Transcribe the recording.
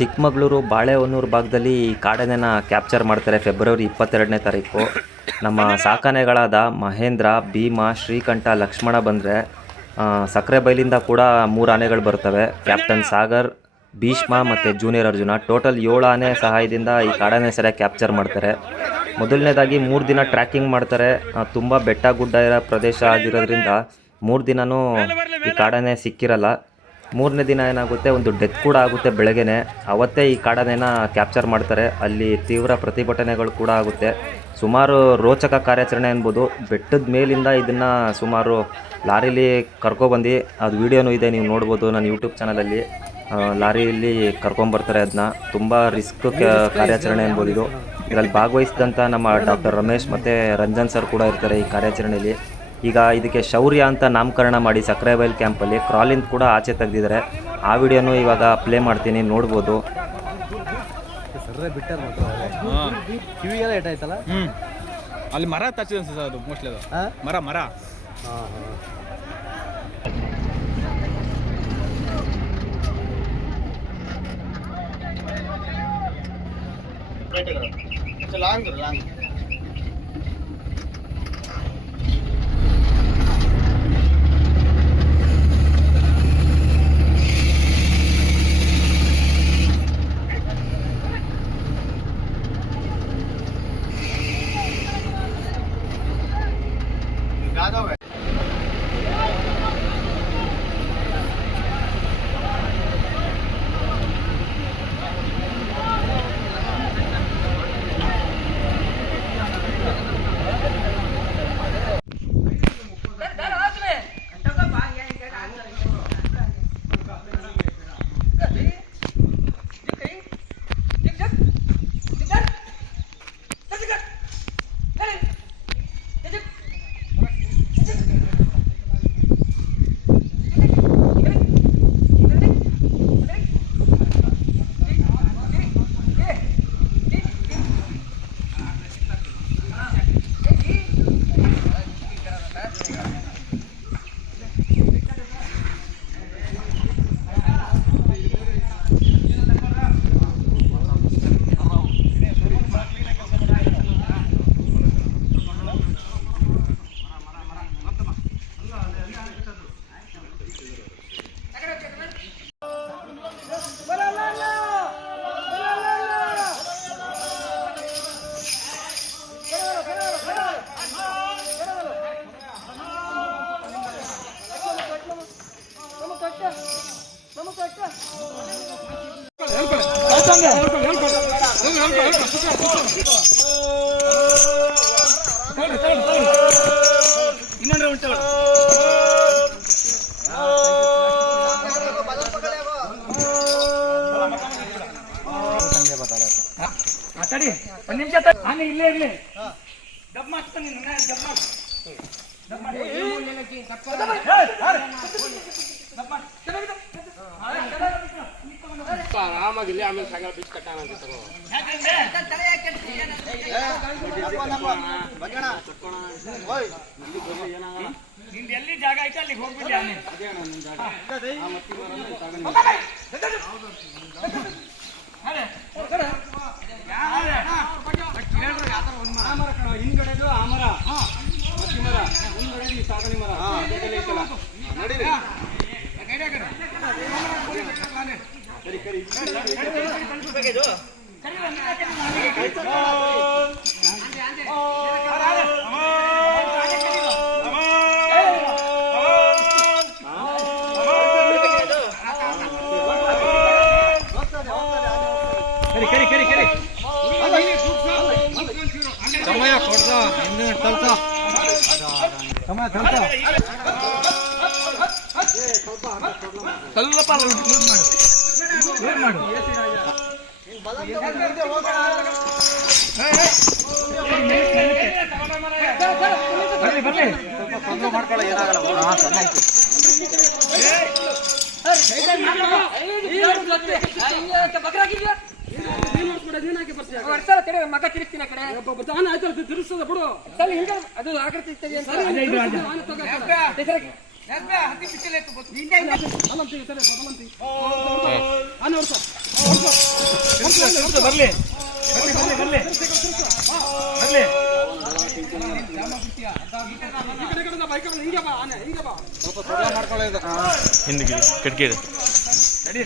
ಚಿಕ್ಕಮಗಳೂರು ಬಾಳೆಹೊನ್ನೂರು ಭಾಗದಲ್ಲಿ ಈ ಕಾಡಾನೆನ ಕ್ಯಾಪ್ಚರ್ ಮಾಡ್ತಾರೆ ಫೆಬ್ರವರಿ 22ನೇ ತಾರೀಕು. ನಮ್ಮ ಸಾಕಾನೆಗಳಾದ ಮಹೇಂದ್ರ, ಭೀಮ, ಶ್ರೀಕಂಠ, ಲಕ್ಷ್ಮಣ ಬಂದರೆ ಸಕ್ಕರೆಬೈಲಿಂದ ಕೂಡ 3 ಆನೆಗಳು ಬರ್ತವೆ. ಕ್ಯಾಪ್ಟನ್ ಸಾಗರ್, ಭೀಷ್ಮ ಮತ್ತು ಜೂನಿಯರ್ ಅರ್ಜುನ, ಟೋಟಲ್ 7 ಆನೆ ಸಹಾಯದಿಂದ ಈ ಕಾಡಾನೆ ಸರಿಯಾಗಿ ಕ್ಯಾಪ್ಚರ್ ಮಾಡ್ತಾರೆ. ಮೊದಲನೇದಾಗಿ 3 ದಿನ ಟ್ರ್ಯಾಕಿಂಗ್ ಮಾಡ್ತಾರೆ. ತುಂಬ ಬೆಟ್ಟ ಗುಡ್ಡ ಇರೋ ಪ್ರದೇಶ ಆಗಿರೋದ್ರಿಂದ 3 ದಿನವೂ ಈ ಕಾಡಾನೆ ಸಿಕ್ಕಿರಲ್ಲ. 3ನೇ ದಿನ ಏನಾಗುತ್ತೆ, ಒಂದು ಡೆತ್ ಕೂಡ ಆಗುತ್ತೆ ಬೆಳಗ್ಗೆನೆ. ಅವತ್ತೇ ಈ ಕಾಡಾನೆನ ಕ್ಯಾಪ್ಚರ್ ಮಾಡ್ತಾರೆ. ಅಲ್ಲಿ ತೀವ್ರ ಪ್ರತಿಭಟನೆಗಳು ಕೂಡ ಆಗುತ್ತೆ. ಸುಮಾರು ರೋಚಕ ಕಾರ್ಯಾಚರಣೆ ಅನ್ಬೋದು. ಬೆಟ್ಟದ ಮೇಲಿಂದ ಇದನ್ನು ಸುಮಾರು ಲಾರಿಲಿ ಕರ್ಕೊಬಂದು, ಅದು ವೀಡಿಯೋನೂ ಇದೆ, ನೀವು ನೋಡ್ಬೋದು ನನ್ನ ಯೂಟ್ಯೂಬ್ ಚಾನಲಲ್ಲಿ. ಲಾರಿಯಲ್ಲಿ ಕರ್ಕೊಂಬರ್ತಾರೆ ಅದನ್ನ. ತುಂಬ ರಿಸ್ಕ್ ಕಾರ್ಯಾಚರಣೆ ಅನ್ಬೋದು ಇದು. ಇದರಲ್ಲಿ ಭಾಗವಹಿಸಿದಂಥ ನಮ್ಮ ಡಾಕ್ಟರ್ ರಮೇಶ್ ಮತ್ತು ರಂಜನ್ ಸರ್ ಕೂಡ ಇರ್ತಾರೆ ಈ ಕಾರ್ಯಾಚರಣೆಯಲ್ಲಿ. ಈಗ ಇದಕ್ಕೆ ಶೌರ್ಯ ಅಂತ ನಾಮಕರಣ ಮಾಡಿ ಸಕ್ಕರೆಬೈಲ್ ಕ್ಯಾಂಪಲ್ಲಿ ಕ್ರಾಲಿಂದ ಕೂಡ ಆಚೆ ತೆಗೆದಿದ್ದಾರೆ. ಆ ವಿಡಿಯೋನು ಇವಾಗ ಪ್ಲೇ ಮಾಡ್ತೀನಿ, ನೋಡ್ಬೋದು. ಅಲ್ಲಿ ಮರ ತಚ್ಚಿದೆ ಸರ್, ಅದು ಮೋಸ್ಟ್ಲಿ ಅದು ಮರ ಲಾಂಗ್ ಇನ್ನೊಂದು ಉಂಟು. ತಡಿ ಒಂದು ನಿಮಿಷ, ಆನೆ ಇಲ್ಲೇ ಇರಲಿ. ಡಬ್ ಮಾಡ್ತಾನೆ ಆರಾಮಾಗಿಲ್ಲಿ. ಆಮೇಲೆ ಸಾಗರ ಬೀಚ್ ಕಟ್ಟಾನ ಅಂತ ತಗೋ. ನಿಂದು ಎಲ್ಲಿ ಜಾಗ ಐತೆ ಅಲ್ಲಿಗೆ ಹೋಗ್ಬಿಡಿ. ಆನೆ ಹಿಂದ್ಗಡೆದು ಆ ಮರ, ಮತ್ತಿ ಮರ, ಮುಂದ್ಗಡೆ ಈ ಸಾಗಣಿ ಮರ ಐತಲ್ಲ, ನೋಡಿರಿ. ಸಮಯ ಕೊಡ್ದ ಸ್ವಲ್ಪ ಮಾಡು. ಮಾಡ್ಕೊಳ್ಳೋ ಏನಾಗಲ್ಲ. ಮಗ ತಿರುಗ್ತೀನಿ ಕಡೆ ತಿರುಗಿಸ್ತದ ಬಿಡು. ಅದು ಆಕೃತಿ ಬರ್ಲಿ ಹಿಂದಿಗೆ ಕಿಟಕಿ ಇದೆ. Ready?